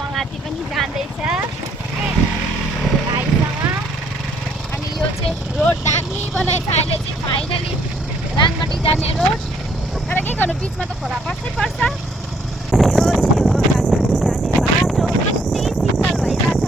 बङ्गाती पनि जाँदैछ भाइसँग। अनि यो चाहिँ रोड दामी बनाएछ अहिले चाहिँ फाइनली राङमाटी जाने रोड। तर के गर्नु बिचमा त खोला पर्छै पर्छ। यो चाहिँ हो राङमाटी जाने बाटो। कति शीतल भइरहेछ।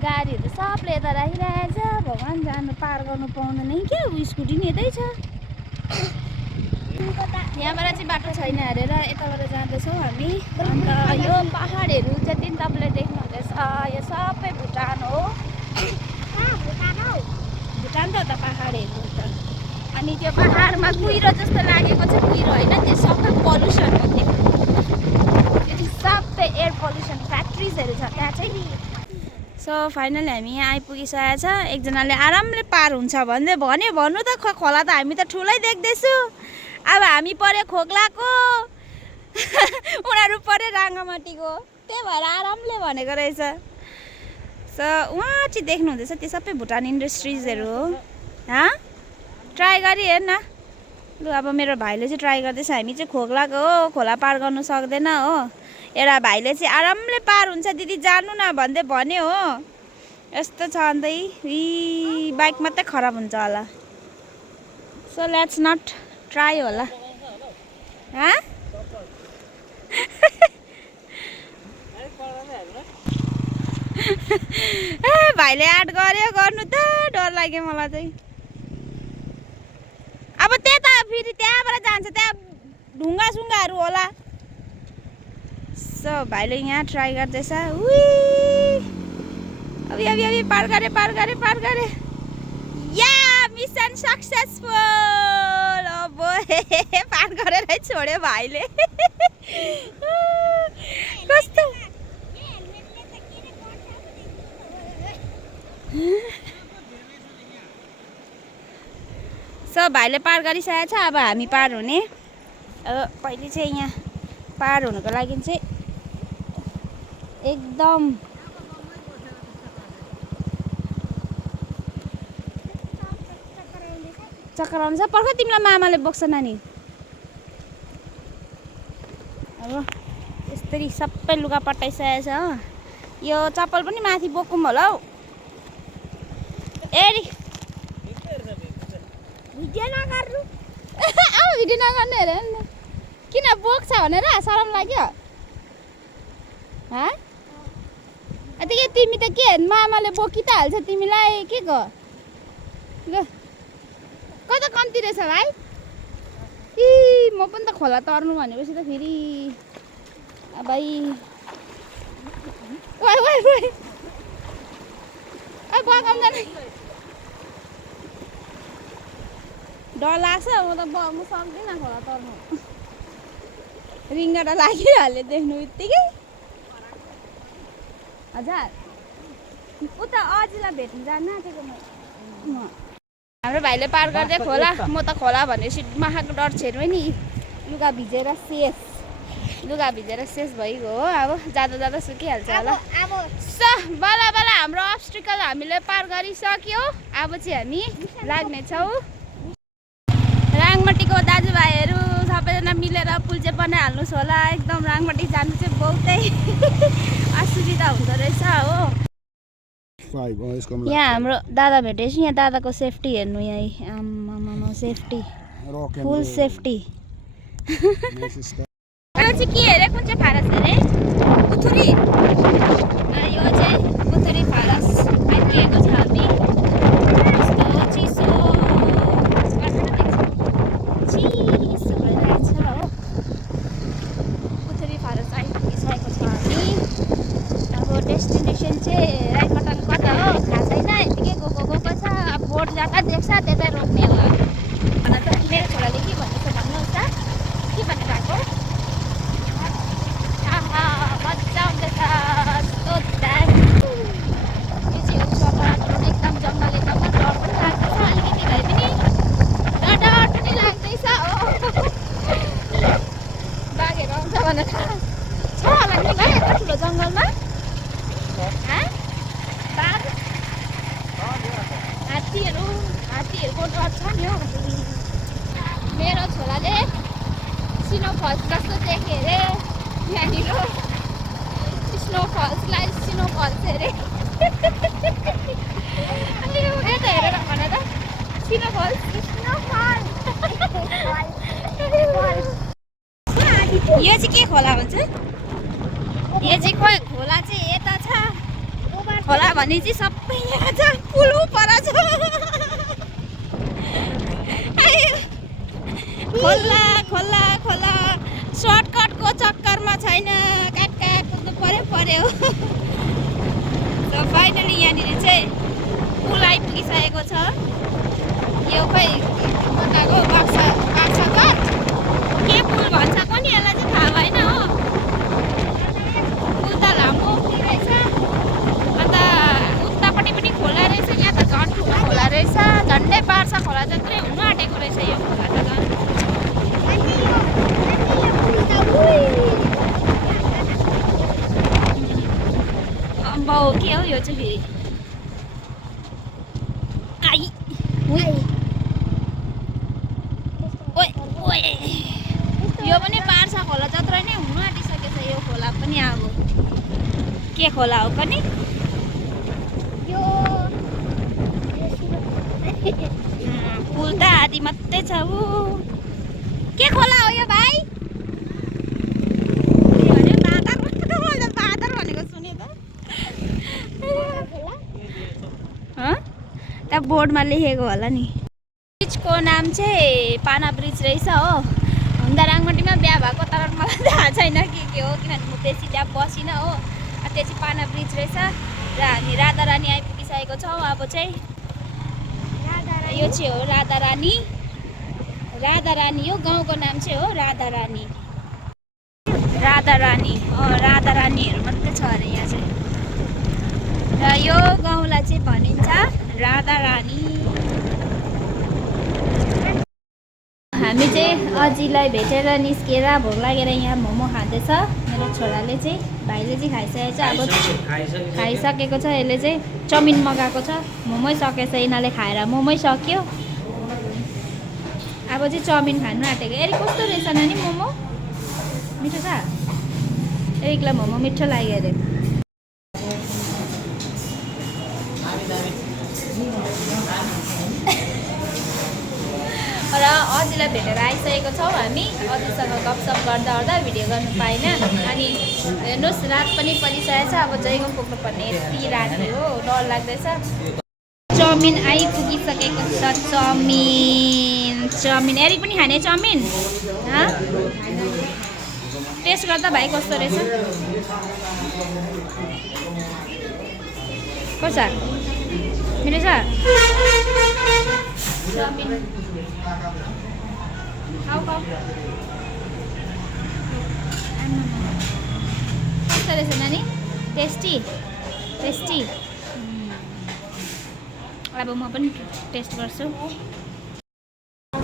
गाडीहरू सबले यता राखिरहेछ। भगवान् जानु पार गर्नु पाउँदैन क्या। स्कुटी नि यतै छ। यहाँबाट चाहिँ बाटो छैन हेरेर यताबाट जाँदैछौँ हामी। अन्त यो पहाडहरू जति पनि तपाईँले देख्नुहुँदैछ यो सबै भुटान हो। भुटान त हो त पहाडहरू त। अनि त्यो पहाडमा कुहिरो जस्तो लागेको छ। कुहिरो होइन त्यो सबै पल्युसन हो। त्यो सबै एयर पल्युसन फ्याक्ट्रिजहरू छ त्यहाँ चाहिँ। सो फाइनली हामी यहाँ आइपुगिसकेको छ। एकजनाले आरामले पार हुन्छ भन्यो भन्नु त खोला त हामी त ठुलै देख्दैछु। अब हामी पऱ्यो खोक्लाको उनीहरू पऱ्यो राङ्गामाटीको। त्यही भएर आरामले भनेको रहेछ। सो उहाँ चाहिँ देख्नुहुँदैछ त्यो सबै भुटान इन्डस्ट्रिजहरू हो। ट्राई गरी हेर न लु। अब मेरो भाइले चाहिँ ट्राई गर्दैछ। हामी चाहिँ खोक्लाको हो। खोला पार गर्नु सक्दैन हो। एउटा भाइले चाहिँ आरामले पार हुन्छ दिदी जानु न भन्दै भन्यो हो। यस्तो छ अन्त बाइक मात्रै खराब हुन्छ होला। सो लेट्स नट ट्राई होला। भाइले आँट गर्यो गर्नु त डर लाग्यो मलाई चाहिँ। अब त्यता फेरि त्यहाँबाट जान्छ त्यहाँ ढुङ्गासुङ्गाहरू होला। सो भाइले यहाँ ट्राई गर्दैछ। अभी पार गरे या मिसन सक्सेसफुल। अब पार गरेर छोड्यो भाइले। कस्तो सो भाइले पार गरिसकेको छ। अब हामी पार हुने। अब पहिले चाहिँ यहाँ पार हुनुको लागि चाहिँ एकदम चक्कर आउँछ। पर्ख तिमीलाई मामाले बोक्छ नानी। अब यसरी सबै लुगा पटाइसकेको छ हो। यो चप्पल पनि माथि बोकौँ होला हौ। एरी भिडियो नगर्नु। भिडियो नगर्नु हेर न। किन बोक्छ भनेर शरम लाग्यो। के तिमी त के मामाले बोकी त हाल्छ तिमीलाई के गो। कता कम्ती रहेछ भाइ। म पनि त खोला तर्नु भनेपछि त फेरि भाइ डर लाग्छ। म त म सक्दिनँ खोला तर्नु। रिङ्गटा लागिहाल्यो देख्नु बित्तिकै। हजुर उता अजिलाई भेट्नु जान आँटेको म। हाम्रो भाइले पार गर्दै खोला। म त खोला भनेपछि माखाको डर छेर्यो नि। लुगा भिजेर शेष भइगयो हो। अब जाँदा सुकिहाल्छ होला। बल्ल हाम्रो अब्स्टिकल हामीले पार गरिसक्यो। अब चाहिँ हामी लाग्नेछौँ। राङमाटीको दाजुभाइहरू सबैजना मिलेर पुल चाहिँ बनाइहाल्नुहोस् होला। एकदम राङमाटी जानु चाहिँ बहुतै असुविधा हुँदो रहेछ हो। यहाँ हाम्रो दादा भेटेपछि यहाँ दादाको सेफ्टी हेर्नु। यहाँ आम्मामा सेफ्टी फुल सेफ्टी। यो चाहिँ के अरे कुन चाहिँ फारस अरे पुथुरी। यो चाहिँ पुथुरी फारस आइपुगेको छ हामी। चिसो भइरहेछ हो। पुथुरी फारस आइपुगिसकेको छ हामी। अब डेस्टिनेसन चाहिँ राइपटाङ कता हो थाहा छैन। यतिकै गएको छ। अब बोट जता देख्छ त्यतै रोक्ने होला। मेरो छोराले के भन्दैछ भन्नुहोस् त। के भन्नु भएको हात्तीहरूको डर छ नि हौ। मेरो छोराले स्नोफल्स जस्तो देखे अरे यहाँनिर स्नोफल्सलाई स्नोफल्स अरे। यता हेरेर भन त स्नोफल्स यो चाहिँ के खोला भन्छ? यो चाहिँ खोइ खोला चाहिँ यता छ। खोला भने चाहिँ सबै यहाँ छ, पुल पर छ। खोला खोला खोला सर्टकटको चक्करमा छैन, काट कुद्नु पर्यो। फाइनली यहाँनिर चाहिँ पुल आइपुगिसकेको छ। यो खै कताको बाक्साघाट के पुल भन्छ पनि यसलाई चाहिँ थाहा भएन हो। पुल त लामो रहेछ, अन्त उतापट्टि पनि खोला रहेछ, यहाँ त झन् ठुलो खोला रहेछ, झन्डै बार्सा खोला जत्रै हुनु आँटेको रहेछ यो खोला त झन्। अम्बौ के हो यो चाहिँ फेरि? यो पनि बार्सा खोला जत्रै नै हुनु आँटिसकेछ यो खोला पनि। अब के खोला हो पनि यो? पुल त आदि मात्रै छ। ऊ के खोला हो यो भाइ? बाँदर भनेको सुने त। त्यहाँ बोर्डमा लेखेको होला नि। ब्रिजको नाम चाहिँ पाना ब्रिज रहेछ हो। हुँदा राङमटीमा बिहा भएको, तर मलाई थाहा छैन के हो, किनभने म बेसी त्यहाँ बसिनँ हो। त्यो चाहिँ पाना ब्रिज रहेछ र हामी राधारानी आइपुगिसकेको छौँ। अब चाहिँ यो चाहिँ हो राधारानी। यो गाउँको नाम चाहिँ हो राधारानी। राधारानीहरू मात्रै छ अरे यहाँ चाहिँ। र यो गाउँलाई चाहिँ भनिन्छ राधारानी। हामी चाहिँ अजीलाई भेटेर निस्केर भोक लागेर यहाँ मोमो खाँदैछ। मेरो छोराले चाहिँ, भाइले चाहिँ खाइसकेको छ। अब खाइसकेको छ, यसले चाहिँ चाउमिन मगाएको छ। मोमै सकेछ, यिनीहरूले खाएर मोमै सक्यो। अब चाहिँ चाउमिन खानु आँटेको। एरी कस्तो रहेछ नानी मोमो? मिठो छ? एरिकलाई मोमो मिठो लाग्यो अरे। र अजीलाई भेटेर आइसकेको छौँ हामी। अजीसँग गफसफ गर्दा भिडियो गर्नु पाइनँ। अनि हेर्नुहोस् रात पनि परिसकेको छ। अब जयगाउँ पुग्नुपर्ने यति राति हो, डर लाग्दैछ। चाउमिन आइपुगिसकेको छ। चाउमिन एरिक पनि खाने चाउमिन? टेस्ट गर्दा भाइ कस्तो रहेछ? कस्तो छ? मिठो छ? चाउमिन खाऊ कस्तो रहेछ नानी? टेस्टी? अब म पनि टेस्ट गर्छु। ए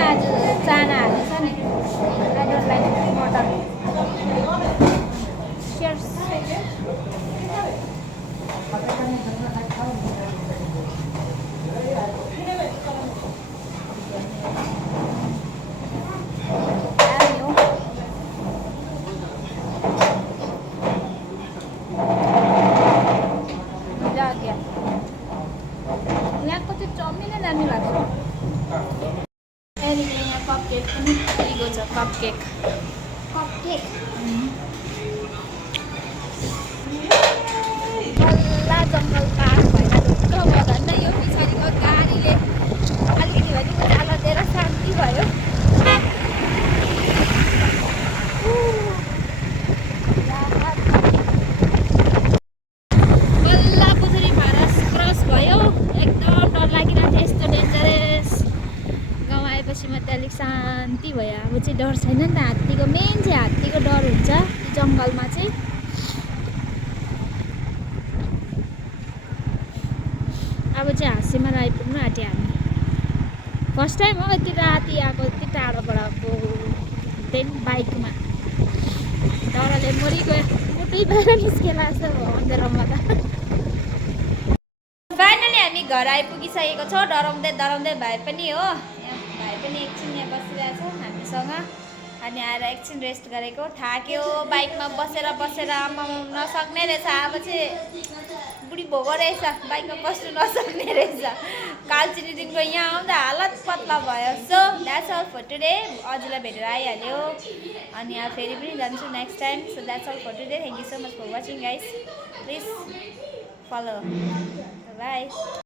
हजुर चाना हालेछ नि। I don't like mutton. Cheers. यहाँको चाहिँ चाउमिनै दामी लाग्छ। यहाँनिर यहाँ कपकेक पनि दिएको छ। कपकेक बल्ला जङ्गल पार भएर ढुक्क भयो धन्न। यो पछाडिको गाडीले अलिकति भए पनि उचालो दिएर शान्ति भयो। बल्ला पुछुरी फारस क्रस भयो। एकदम डर लागिरहेको थियो, यस्तो डेन्जरस। गाउँ आएपछि मात्रै अलिक शान्ति भयो। अब चाहिँ डर छैन नि त। हात्तीको मेन चाहिँ हात्तीको डर हुन्छ जङ्गलमा चाहिँ। अब चाहिँ हाँसीमा आइपुग्नु आँट्यो हामी। फर्स्ट टाइम हो यति राति आएको, यति टाढोबाट आएको, त्यही बाइकमा। डरले मरिगयो, मुटै बाहिर निस्केला जस्तो भयो अँध्यारोमा त। फाइनली हामी घर आइपुगिसकेको छौँ डराउँदै डराउँदै भए पनि हो यहाँ भाइ पनि एकछिन यहाँ बसिरहेको छ हामीसँग अनि आएर एकछिन रेस्ट गरेको थाक्यो बाइकमा बसेर बसेर आमा नसक्ने रहेछ अब चाहिँ बुढी भोगो रहेछ बाइकमा बस्नु नसक्ने रहेछ कालचिनीदेखिको यहाँ आउँदा हालत पत्ला भयो so that's all for today अझैलाई भेटेर आइहाल्यो अनि अब फेरि पनि जान्छु next time so that's all for today thank you so much for watching guys please follow by